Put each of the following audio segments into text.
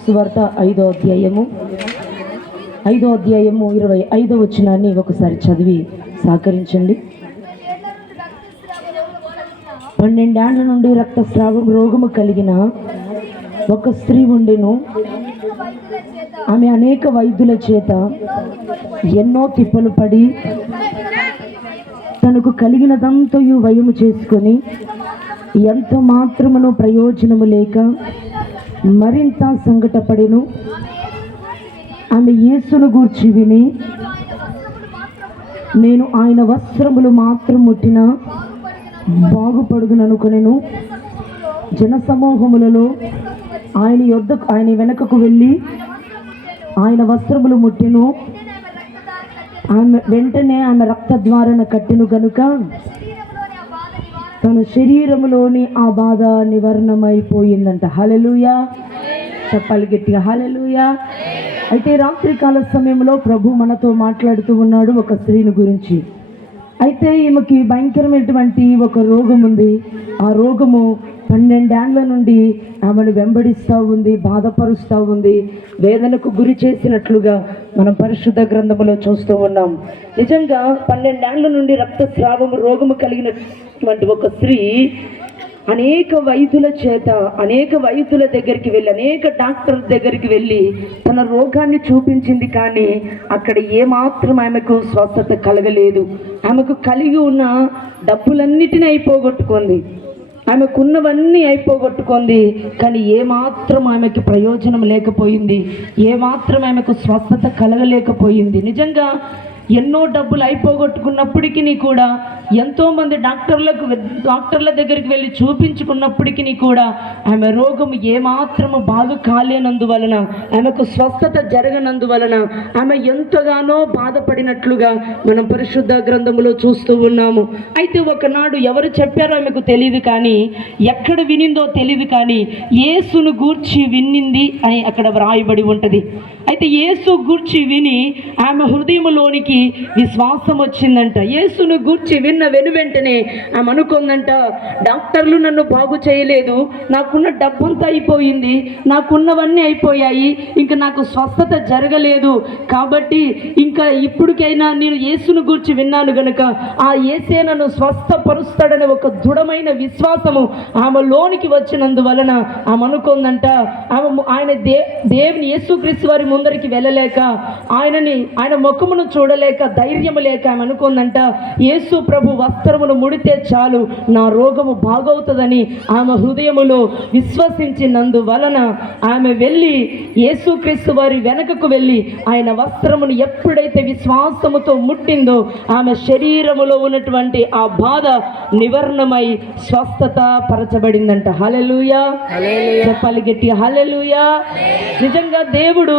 సువార్త ఐదో అధ్యాయము. ఐదో అధ్యాయము ఇరవై ఐదో వచనాన్ని ఒకసారి చదివి సహకరించండి. పన్నెండేళ్ళ నుండి రక్తస్రావం రోగము కలిగిన ఒక స్త్రీ ఉండెను. ఆమె అనేక వైద్యుల చేత ఎన్నో తిప్పలు పడి తనకు కలిగినదంతయు వయము చేసుకొని ఎంత మాత్రమును ప్రయోజనము లేక మరింత సంకటపడెను ఆమె యేసును గూర్చి విని నేను ఆయన వస్త్రములు మాత్రం ముట్టిన బాగుపడుదుననుకునేను. జన సమూహములలో ఆయన యొద్దకు ఆయన వెనకకు వెళ్ళి ఆయన వస్త్రములు ముట్టెను. ఆమె వెంటనే ఆమె రక్తద్వారణ కట్టెను గనుక తన శరీరంలోని ఆ బాధ నివారణమైపోయిందంట. హలలుయా చెప్పాలి గట్టిగా హలలుయా అయితే రాత్రికాల సమయంలో ప్రభు మనతో మాట్లాడుతూ ఉన్నాడు ఒక స్త్రీని గురించి. అయితే ఈమెకి భయంకరమైనటువంటి ఒక రోగం ఉంది ఆ రోగము పన్నెండేండ్ల నుండి ఆమెను వెంబడిస్తూ ఉంది బాధపరుస్తూ ఉంది వేదనకు గురి చేసినట్లుగా మనం పరిశుద్ధ గ్రంథములో చూస్తూ ఉన్నాం. నిజంగా పన్నెండేండ్ల నుండి రక్తస్రావము రోగము కలిగినటువంటి ఒక స్త్రీ అనేక వైద్యుల చేత అనేక వైద్యుల దగ్గరికి వెళ్ళి అనేక డాక్టర్ దగ్గరికి వెళ్ళి తన రోగాన్ని చూపించింది కానీ అక్కడ ఏమాత్రం ఆమెకు స్వస్థత కలగలేదు. ఆమెకు కలిగి ఉన్న డబ్బులన్నిటిని అయిపోగొట్టుకుంది. ఆమెకున్నవన్నీ అయిపోగొట్టుకుంది. కానీ ఏమాత్రం ఆమెకి ప్రయోజనం లేకపోయింది. ఏమాత్రం ఆమెకు స్వస్థత కలగలేకపోయింది. నిజంగా ఎన్నో డబ్బులు అయిపోగొట్టుకున్నప్పటికీ కూడా ఎంతోమంది డాక్టర్లకు డాక్టర్ల దగ్గరికి వెళ్ళి చూపించుకున్నప్పటికీ కూడా ఆమె రోగం ఏమాత్రము బాగు కాలేనందువలన ఆమెకు స్వస్థత జరగనందువలన ఆమె ఎంతగానో బాధపడినట్లుగా మనం పరిశుద్ధ గ్రంథములో చూస్తూ ఉన్నాము. అయితే ఒకనాడు ఎవరు చెప్పారో ఆమెకు తెలియదు కానీ ఎక్కడ వినిందో తెలియదు కానీ యేసును గూర్చి విన్నింది అని అక్కడ వ్రాయబడి ఉంటుంది. అయితే యేసు గూర్చి విని ఆమె హృదయంలోనికి విశ్వాసం వచ్చిందంట. యేసును గూర్చి విన్న వెను వెంటనే ఆమె అనుకుందంట డాక్టర్లు నన్ను బాగు చేయలేదు. నాకున్న డబ్బంతా అయిపోయింది. నాకున్నవన్నీ అయిపోయాయి. ఇంకా నాకు స్వస్థత జరగలేదు. కాబట్టి ఇంకా ఇప్పటికైనా నేను యేసును గూర్చి విన్నాను గనుక ఆ యేసే నన్ను స్వస్థపరుస్తాడనే ఒక దృఢమైన విశ్వాసము ఆమె లోనికి వచ్చినందువలన ఆమె అనుకుందంట ఆమె ఆయన దే దేవుని యేసుక్రీస్తు వారి ముందరికి వెళ్ళలేక ఆయనని ఆయన ముఖమును చూడలేక ధైర్యము లేక ఆమె అనుకుందంట యేసు ప్రభు వస్త్రమును ముడితే చాలు నా రోగము బాగవుతుందని ఆమె హృదయములో విశ్వసించినందువలన ఆమె వెళ్ళి యేసుక్రీస్తు వారి వెనకకు వెళ్ళి ఆయన వస్త్రమును ఎప్పుడైతే విశ్వాసముతో ముట్టిందో ఆమె శరీరములో ఉన్నటువంటి ఆ బాధ నివారణమై స్వస్థత పరచబడిందంట హలెలుయా చెప్పాలి గట్టి హలెలుయా నిజంగా దేవుడు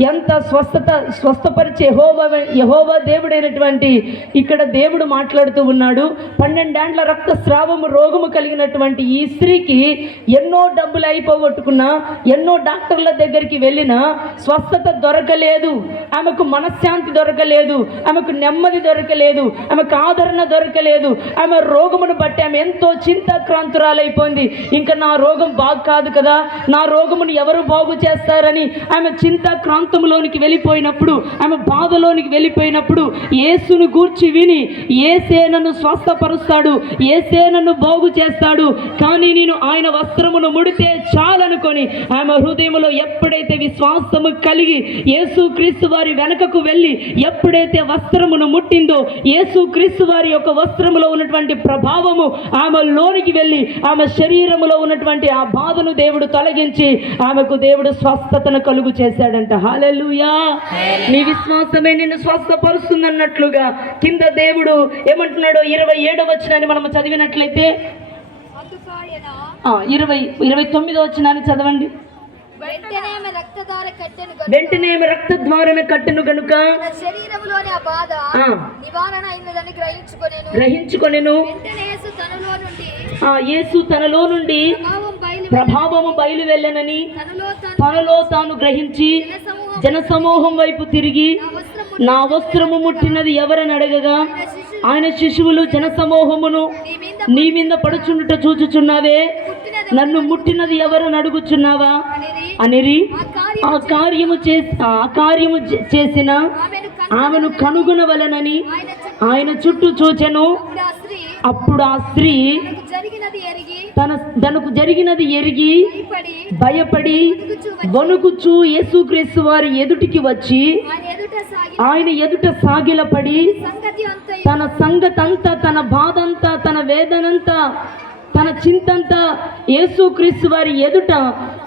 ఎంత స్వస్థత స్వస్థపరిచే యహోవ యహోవ దేవుడైనటువంటి ఇక్కడ దేవుడు మాట్లాడుతూ ఉన్నాడు. పన్నెండేండ్ల రక్తస్రావము రోగము కలిగినటువంటి ఈ స్త్రీకి ఎన్నో డబ్బులు అయిపోగొట్టుకున్నా ఎన్నో డాక్టర్ల దగ్గరికి వెళ్ళినా స్వస్థత దొరకలేదు. ఆమెకు మనశ్శాంతి దొరకలేదు. ఆమెకు నెమ్మది దొరకలేదు. ఆమెకు ఆదరణ దొరకలేదు. ఆమె రోగమును బట్టి ఆమె ఎంతో చింతాక్రాంతురాలైపోయింది. ఇంకా నా రోగం బాగు కాదు కదా. నా రోగమును ఎవరు బాగు చేస్తారని ఆమె ప్రాంతంలోనికి వెళ్ళిపోయినప్పుడు ఆమె బాధలోనికి వెళ్ళిపోయినప్పుడు ఏసును గూర్చి విని ఏసే నన్ను స్వస్థపరుస్తాడు ఏసే నన్ను బాగు చేస్తాడు కానీ నేను ఆయన వస్త్రమును ముడితే చాలనుకొని ఆమె హృదయంలో ఎప్పుడైతే విశ్వాసము కలిగి యేసు క్రీస్తు వారి వెనకకు వెళ్ళి ఎప్పుడైతే వస్త్రమును ముట్టిందో యేసు క్రీస్తు వారి యొక్క వస్త్రములో ఉన్నటువంటి ప్రభావము ఆమె లోనికి వెళ్ళి ఆమె శరీరములో ఉన్నటువంటి ఆ బాధను దేవుడు తొలగించి ఆమెకు దేవుడు స్వస్థతను కలుగు చేశాడంట. హాలెలుయా నీ విశ్వాసమే నిన్ను స్వస్థపరుస్తుంది అన్నట్లుగా కింద దేవుడు ఏమంటున్నాడో ఇరవై ఏడవ వచ్చినాన్ని మనం చదివినట్లయితే? ఇరవై ఇరవై తొమ్మిదో వచ్చినాన్ని చదవండి. వెంటనే ఆమె ఆమె రక్తద్వారమే కట్టెను గనుక. తన శరీరములోని ఆ బాధ. నివారణ అయినదని గ్రహించుకొనేను యేసు తనలో నుండి ప్రభావము బయలు వెళ్ళనని తనలో తాను గ్రహించి జనసమూహం వైపు తిరిగి నా వస్త్రము ముట్టినది ఎవరని అడగగా ఆయన శిశువులు జనసమూహమును నీ మీద నీ మీద పడుచుండుట చూచుచున్నావే? నన్ను ముట్టినది ఎవరని అడుగుచున్నావా? అనిరి ఆ కార్యం ఆ కార్యము చేసి ఆ కార్యము చే- చేసిన ఆమెను కను ఆమెను కనుగొనవలనని ఆయన చుట్టూ చూచెను. అప్పుడు ఆ స్త్రీ అప్పుడు ఆ స్త్రీ తనకు జరిగినది ఎరిగి తన తనకు జరిగినది ఎరిగి భయపడి వణుకుచూ యేసుక్రీస్తు వారి ఎదుటికి వచ్చి ఆయన ఎదుట సాగిలపడి తన సంగతంతా తన బాధంతా తన వేదనంతా తన చింతంతా యేసుక్రీస్తు వారి ఎదుట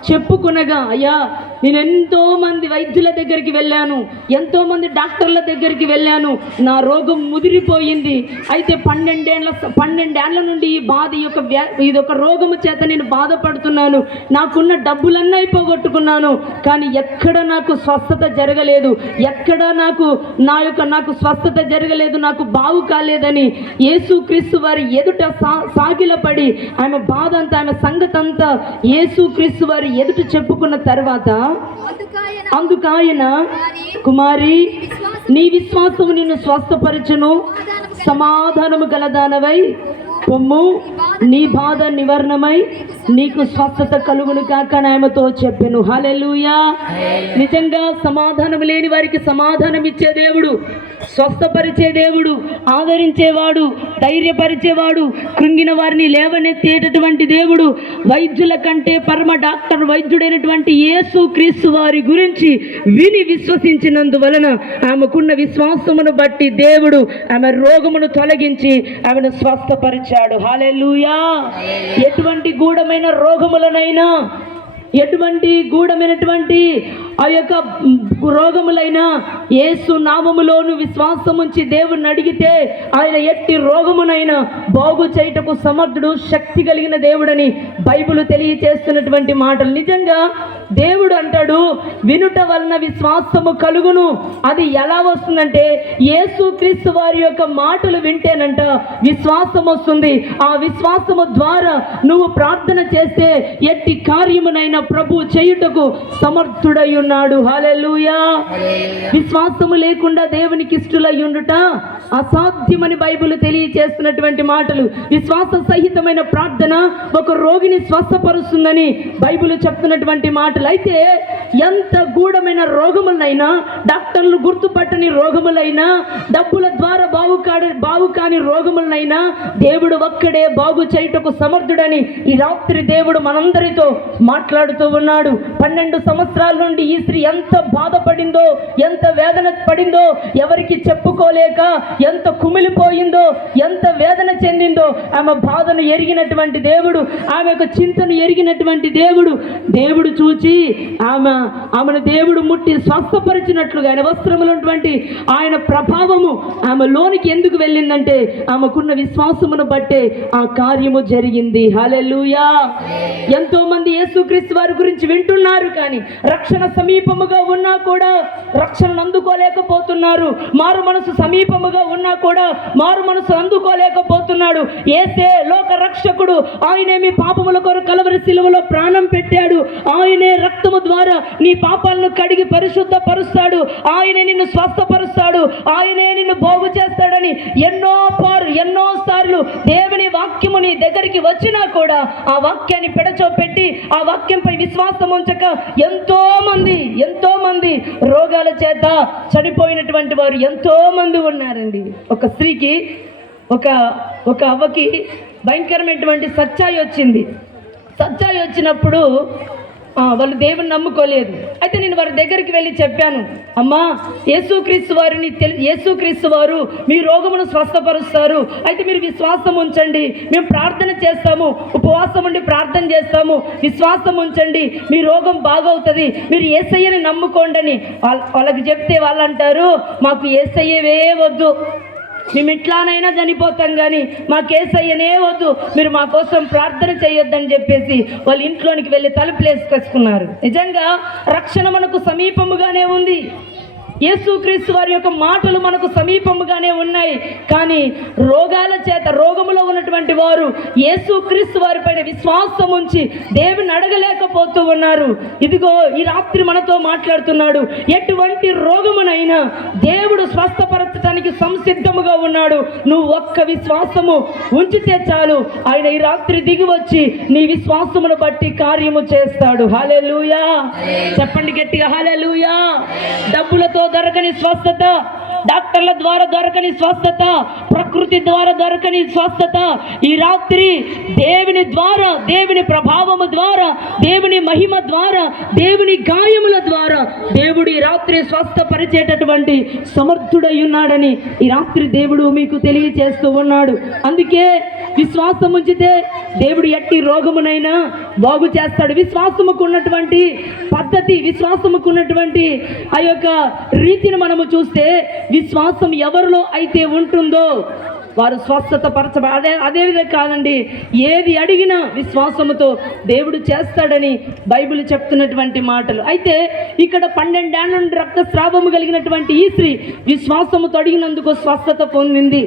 చెప్పుకునగా అయ్యా నేను ఎంతో మంది వైద్యుల దగ్గరికి వెళ్ళాను ఎంతో మంది డాక్టర్ల దగ్గరికి వెళ్ళాను నా రోగం ముదిరిపోయింది. అయితే పన్నెండేళ్ళ పన్నెండేళ్ళ నుండి ఈ బాధ ఈ యొక్క వ్యా ఇది ఒక రోగము చేత నేను బాధపడుతున్నాను. నాకున్న డబ్బులన్నీ అయిపోగొట్టుకున్నాను కానీ ఎక్కడ నాకు స్వస్థత జరగలేదు. ఎక్కడ నాకు నా యొక్క నాకు స్వస్థత జరగలేదు నాకు బాగు కాలేదని యేసుక్రీస్తు వారి ఎదుట సా సాగిలపడి ఆమె బాధ అంతా ఆమె సంగతంతా యేసుక్రీస్తు వారి ఎదుట చెప్పుకున్న తర్వాత అందుకాయన కుమారి నీ విశ్వాసము నిన్ను స్వస్థపరచును. సమాధానము సమాధానము గలదానవై పొమ్ము నీ బాధ నివారణమై నీకు స్వస్థత కలుగును కాక నాయమతో చెప్పెను. హల్లెలూయా. నిజంగా సమాధానం లేని వారికి సమాధానం ఇచ్చే దేవుడు స్వస్థపరిచే దేవుడు ఆదరించేవాడు ధైర్యపరిచేవాడు కృంగిన వారిని లేవనెత్తేటటువంటి దేవుడు వైద్యుల కంటే పరమ డాక్టర్ వైద్యుడైనటువంటి యేసు క్రీస్తు వారి గురించి విని విశ్వసించినందువలన ఆమెకున్న విశ్వాసమును బట్టి దేవుడు ఆమె రోగమును తొలగించి ఆమెను స్వస్థపరిచాడు. హాలెలూయా ఎటువంటి గూఢమైన రోగములనైనా ఎటువంటి గూఢమైనటువంటి ఆ యొక్క రోగములైన యేసు నామములోను విశ్వాసం ఉంచి దేవుణ్ణి అడిగితే ఆయన ఎట్టి రోగమునైనా బాగు చేయటకు సమర్థుడు శక్తి కలిగిన దేవుడని బైబిల్ తెలియచేస్తున్నటువంటి మాటలు. నిజంగా దేవుడు అంటాడు వినుట వలన విశ్వాసము కలుగును. అది ఎలా వస్తుందంటే యేసు క్రీస్తు వారి యొక్క మాటలు వింటేనంట విశ్వాసం వస్తుంది. ఆ విశ్వాసము ద్వారా నువ్వు ప్రార్థన చేస్తే ఎట్టి కార్యమునైనా ప్రభు చేయుటకు సమర్థుడై ఉన్నాడు. హల్లెలూయా. విశ్వాసము లేకుండా దేవునికి ఇష్టలై ఉండుట అసాధ్యమని బైబిల్ తెలియచేస్తున్నటువంటి మాటలు. విశ్వాస సహితమైన ప్రార్థన ఒక రోగిని స్వస్థపరుస్తుందని బైబిల్ చెప్తున్నటువంటి మాటలు. అయితే ఎంత గూఢమైన రోగములైనా డాక్టర్లు గుర్తుపట్టని రోగములైనా డబ్బుల ద్వారా బాగు కాని బాగు కాని రోగములైనా దేవుడు ఒక్కడే బాగు చేయుటకు సమర్థుడని ఈ రాత్రి దేవుడు మనందరితో మాట్లాడుతూ ఉన్నాడు. పన్నెండు సంవత్సరాల నుండి ఈ స్త్రీ ఎంత బాధపడిందో ఎంత వేదన పడిందో ఎవరికి చెప్పుకోలేక ఎంత కుమిలిపోయిందో ఎంత వేదన చెందిందో ఆమె బాధను ఎరిగినటువంటి దేవుడు ఆమె యొక్క చింతను ఎరిగినటువంటి దేవుడు దేవుడు చూచి ఆమె ఆమెను దేవుడు ముట్టి స్వస్థపరిచినట్లుగా ఆయన వస్త్రములు ఉన్నటువంటి ఆయన ప్రభావము ఆమె లోనికి ఎందుకు వెళ్ళిందంటే ఆమెకున్న విశ్వాసమును బట్టే ఆ కార్యము జరిగింది. హలెలుయా ఎంతో మంది యేసుక్రీస్తు వారి గురించి వింటున్నారు కానీ రక్షణ సమీపముగా ఉన్నా కూడా రక్షణను అందుకోలేకపోతున్నారు. మారు మనసు సమీపముగా ఉన్నా కూడా మారు మనసు అందుకోలేకపోతున్నాడు. ఏసే లోక రక్షకుడు. ఆయనేమి పాపముల కొరకు కలవరి శిలువలో ప్రాణం పెట్టాడు. ఆయనే రక్తము ద్వారా నీ పాపాలను కడిగి పరిశుద్ధపరుస్తాడు. ఆయనే నిన్ను స్వస్థపరుస్తాడు. ఆయనే నిన్ను బాగు చేస్తాడని ఎన్నో పారు ఎన్నో సార్లు దేవుని వాక్యము నీ దగ్గరికి వచ్చినా కూడా ఆ వాక్యాన్ని పెడచోపెట్టి ఆ వాక్యంపై విశ్వాసం ఉంచక ఎంతో మంది ఎంతో మంది రోగాల చేత చనిపోయినటువంటి వారు ఎంతో మంది ఉన్నారండి. ఒక స్త్రీకి ఒక ఒక అవ్వకి భయంకరమైనటువంటి సచ్చాయి వచ్చింది. సచ్చాయి వచ్చినప్పుడు వాళ్ళు దేవుని నమ్ముకోలేదు. అయితే నేను వారి దగ్గరికి వెళ్ళి చెప్పాను అమ్మా యేసుక్రీస్తు వారిని తెలి యేసుక్రీస్తు వారు మీ రోగమును స్వస్థపరుస్తారు. అయితే మీరు విశ్వాసం ఉంచండి. మేము ప్రార్థన చేస్తాము ఉపవాసం ఉండి ప్రార్థన చేస్తాము. విశ్వాసం ఉంచండి. మీ రోగం బాగవుతుంది. మీరు ఏసయ్యని నమ్ముకోండి అని వాళ్ళ వాళ్ళకి చెప్తే వాళ్ళు అంటారు మాకు ఏసయ్యవే వద్దు. మేము ఇట్లానైనా చనిపోతాం కానీ మా కేసయ్యనే వద్దు. మీరు మా కోసం ప్రార్థన చేయొద్దని చెప్పేసి వాళ్ళ ఇంట్లోనికి వెళ్ళి తలుపులు వేసుకొచ్చుకున్నారు. నిజంగా రక్షణ మనకు సమీపముగానే ఉంది. యేసుక్రీస్తు వారి యొక్క మాటలు మనకు సమీపముగానే ఉన్నాయి. కానీ రోగాల చేత రోగములో ఉన్నటువంటి వారు యేసుక్రీస్తు వారి పైన విశ్వాసం ఉంచి దేవుని అడగలేకపోతూ ఉన్నారు. ఇదిగో ఈ రాత్రి మనతో మాట్లాడుతున్నాడు. ఎటువంటి రోగమునైనా దేవుడు స్వస్థపరచడానికి సంసిద్ధముగా ఉన్నాడు. నువ్వు ఒక్క విశ్వాసము ఉంచితే చాలు. ఆయన ఈ రాత్రి దిగి వచ్చి నీ విశ్వాసమును బట్టి కార్యము చేస్తాడు. హాలెలూయా చెప్పండి గట్టిగా హాలెలూయా డబ్బులతో దొరకని స్వస్థత. డాక్టర్ల ద్వారా దొరకని స్వస్థత ప్రకృతి ద్వారా దొరకని స్వస్థత ఈ రాత్రి దేవుని ద్వారా దేవుని ప్రభావము ద్వారా దేవుని మహిమ ద్వారా దేవుని గాయముల ద్వారా దేవుడు ఈ రాత్రి స్వస్థపరిచేటటువంటి సమర్థుడై ఉన్నాడని ఈ రాత్రి దేవుడు మీకు తెలియచేస్తూ ఉన్నాడు. అందుకే విశ్వాసం ఉంచితే దేవుడు ఎట్టి రోగమునైనా బాగు చేస్తాడు. విశ్వాసముకు ఉన్నటువంటి పద్ధతి విశ్వాసముకు ఉన్నటువంటి ఆ యొక్క రీతిని మనము చూస్తే విశ్వాసం ఎవరిలో అయితే ఉంటుందో వారు స్వస్థత పరచబ అదే అదేవిధంగా కాదండి ఏది అడిగినా విశ్వాసముతో దేవుడు చేస్తాడని బైబిల్ చెప్తున్నటువంటి మాటలు. అయితే ఇక్కడ పన్నెండేళ్ళ నుండి రక్తస్రావము కలిగినటువంటి ఈ స్త్రీ విశ్వాసముతో అడిగినందుకు స్వస్థత పొందింది.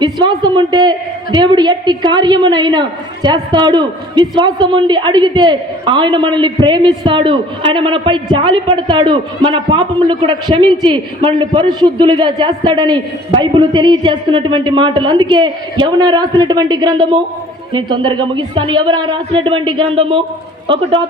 విశ్వాసం ఉంటే దేవుడు ఎట్టి కార్యమునైనా చేస్తాడు. విశ్వాసం ఉండి అడిగితే ఆయన మనల్ని ప్రేమిస్తాడు. ఆయన మనపై జాలి పడతాడు. మన పాపములు కూడా క్షమించి మనల్ని పరిశుద్ధులుగా చేస్తాడని బైబిల్ తెలియజేస్తున్నటువంటి మాటలు. అందుకే ఎవన రాసినటువంటి గ్రంథము? నేను తొందరగా ముగిస్తాను. ఎవరా రాసినటువంటి గ్రంథము? ఒకటో